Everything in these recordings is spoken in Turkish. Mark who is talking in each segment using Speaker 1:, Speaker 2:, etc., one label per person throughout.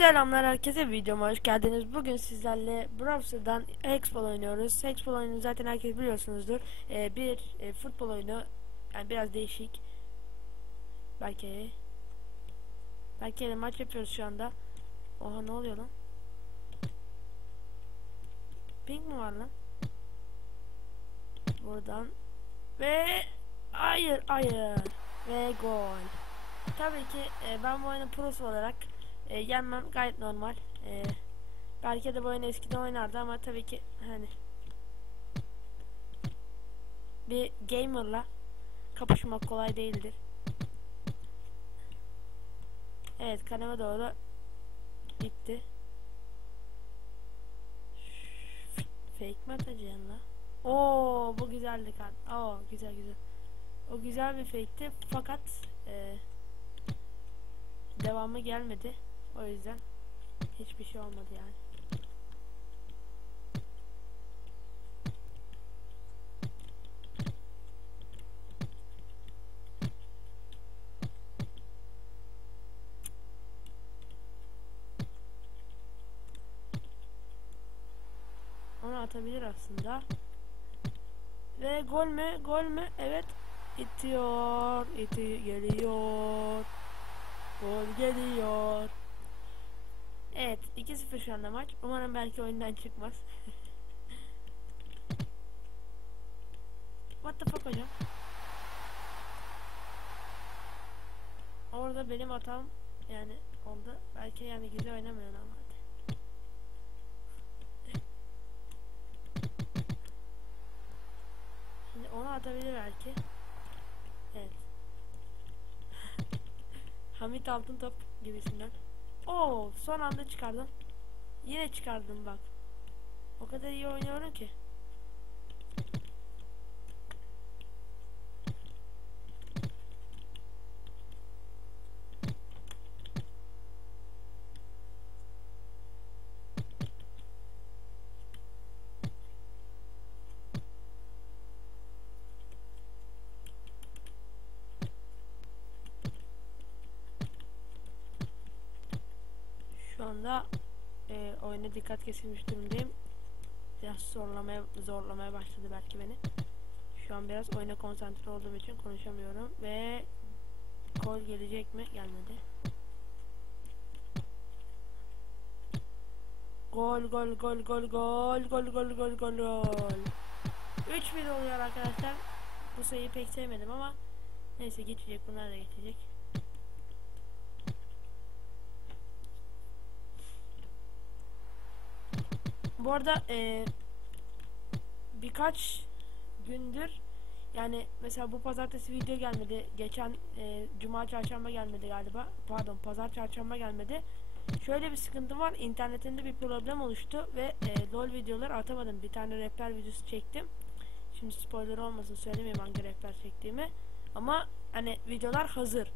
Speaker 1: Selamlar herkese videoma hoş geldiniz. Bugün sizlerle Browser'dan Hexball oynuyoruz. Hexball oyunu zaten herkes biliyorsunuzdur. Ee, bir e, futbol oyunu. Yani biraz değişik. Belki Belki de maç yapıyoruz şu anda. Oha ne oluyor lan? Pink mi var lan? Buradan ve hayır hayır ve gol. Tabii ki e, ben bu oyunun prosu olarak e, yenmem gayet normal. E, belki de bu oyunu eskiden oynardı ama tabii ki hani bir gamerla kapışmak kolay değildir. Evet kaleme doğru gitti. Fake mi atacaksın la? Oo bu güzeldi kan. Oo güzel güzel. O güzel bir fake'ti fakat e, devamı gelmedi. O yüzden hiçbir şey olmadı yani. Onu atabilir aslında. Ve gol mü? Gol mü? Evet. İtiyor. İti geliyor. Şu anda maç. Umarım belki oyundan çıkmaz. What the fuck hocam? Orada benim hatam yani oldu. Belki yani güzel oynamıyor ama. Şimdi onu atabilir belki. Evet. Hamit altın top gibisinden. Oo, son anda çıkardım. Yine çıkardım bak. O kadar iyi oynuyorum ki. Şu anda e, oyuna dikkat kesilmiş durumdayım. Biraz zorlamaya zorlamaya başladı belki beni. Şu an biraz oyuna konsantre olduğum için konuşamıyorum ve gol gelecek mi? Gelmedi. Gol gol gol gol gol gol gol gol gol gol. 3-1 oluyor arkadaşlar. Bu sayıyı pek sevmedim ama neyse geçecek bunlar da geçecek. Bu arada e, birkaç gündür yani mesela bu pazartesi video gelmedi. Geçen e, cuma çarşamba gelmedi galiba. Pardon pazar çarşamba gelmedi. Şöyle bir sıkıntı var. İnternetimde bir problem oluştu ve e, LOL videoları atamadım. Bir tane rehber videosu çektim. Şimdi spoiler olmasın söylemeyeyim hangi rehber çektiğimi. Ama hani videolar hazır.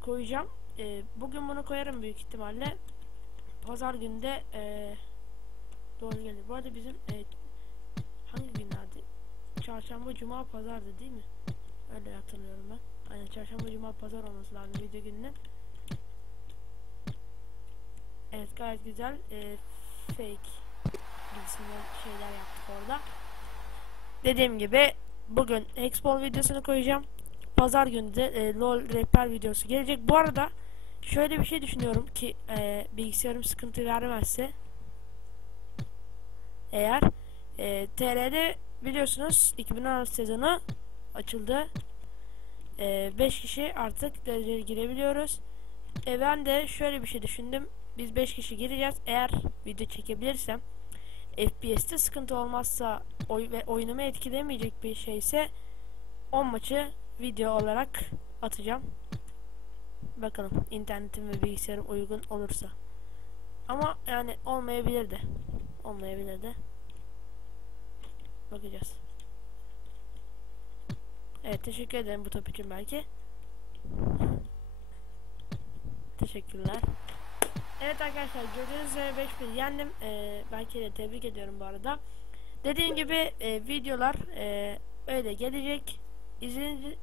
Speaker 1: Koyacağım. E, bugün bunu koyarım büyük ihtimalle. Pazar günde eee Doğru gelir. Bu arada bizim e, hangi günlerdi? Çarşamba, cuma, pazardı değil mi? Öyle hatırlıyorum ben. Aynen çarşamba, cuma, pazar olması lazım video gününün. Evet gayet güzel. E, fake gibisinden şeyler yaptık orada. Dediğim gibi bugün Hexball videosunu koyacağım. Pazar günü de e, LOL rehber videosu gelecek. Bu arada şöyle bir şey düşünüyorum ki e, bilgisayarım sıkıntı vermezse eğer e, TR'de biliyorsunuz 2016 sezonu açıldı. 5 e, kişi artık dereceye girebiliyoruz. E, ben de şöyle bir şey düşündüm. Biz 5 kişi gireceğiz. Eğer video çekebilirsem FPS'te sıkıntı olmazsa oy ve oyunumu etkilemeyecek bir şeyse 10 maçı video olarak atacağım. Bakalım internetim ve bilgisayarım uygun olursa. Ama yani olmayabilir de olmayabilir de. Bakacağız. Evet teşekkür ederim bu top için belki. Teşekkürler. Evet arkadaşlar gördüğünüz üzere 5-1 yendim. Ee, belki de tebrik ediyorum bu arada. Dediğim gibi e, videolar e, öyle gelecek.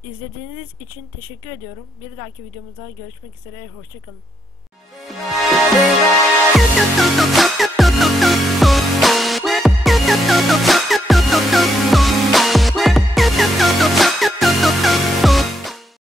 Speaker 1: İzlediğiniz için teşekkür ediyorum. Bir dahaki videomuzda görüşmek üzere. Hoşçakalın.